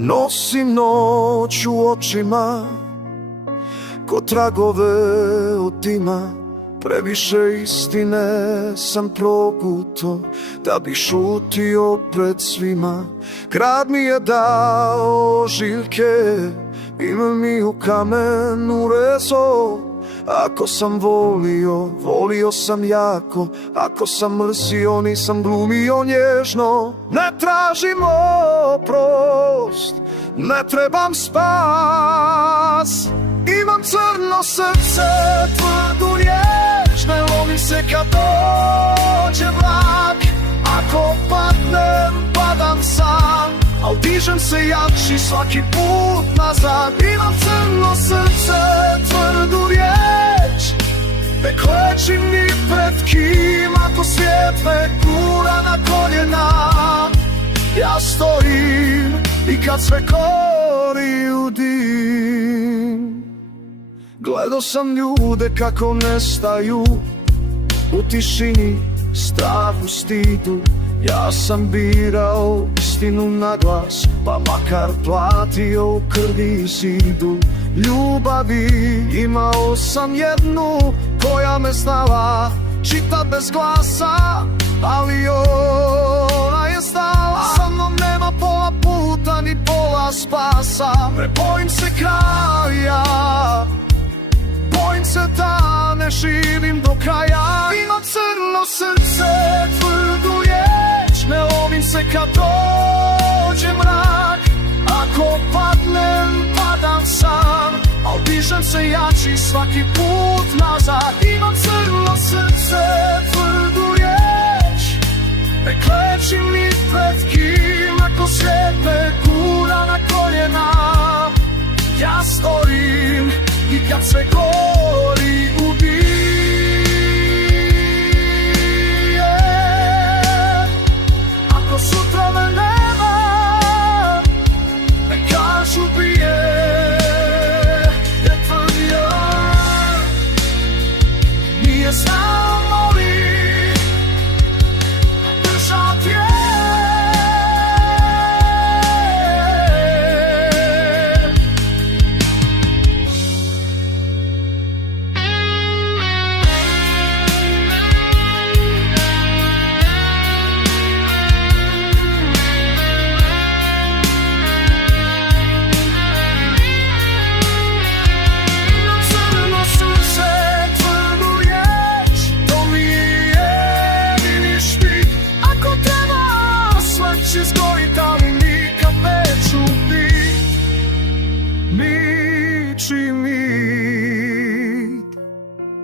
Nosim noć u očima, ko tragove od dima. Previše istine sam proguto, da bi šutio pred svima. Grad mi je dao žiljke, ime mi u kamen urezo. Ako sam volio, volio sam jako. Ako sam mrzio, nisam glumio nježno. Ne tražim oprost, ne trebam spas. Imam crno srce, tvrdu riječ, ne lomim se kad dođe mrak. Ako padnem, padam sam, al dižem se jači svaki put nazad. Imam crno srce, tvrdu riječ, ne klečim ni pred kim. Ako svijet me gura na koljena, ja stojim i kad sve gori u dim. Gledao sam ljude kako nestaju u tišini, strahu, stidu. Ja sam birao istinu na glas, pa makar platio u krvi i zidu. Ljubavi imao sam jednu koja me znala čita bez glasa, ali ona je stala. Sa mnom nema pola puta ni pola spasa. Ne bojim se kraja, bojim se da ne živim do kraja. Imam crno srce, tvrdu riječ, ne lomim se kad dođe mrak. Ako padnem, padam sam, al dižem se jači svaki put nazad. Imam crno srce, tvrdu riječ, ne klečim ni pred kim. Ako svijet me gura na koljena, ja stojim i kad sve gori u dim. Ako sutra me nema, ne kažu bije, je tvrdio. Nije znao moli držat je.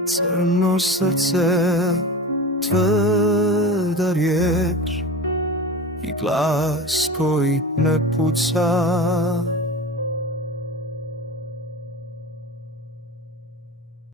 Crno srce, tvrda riječ i glas koji ne puca.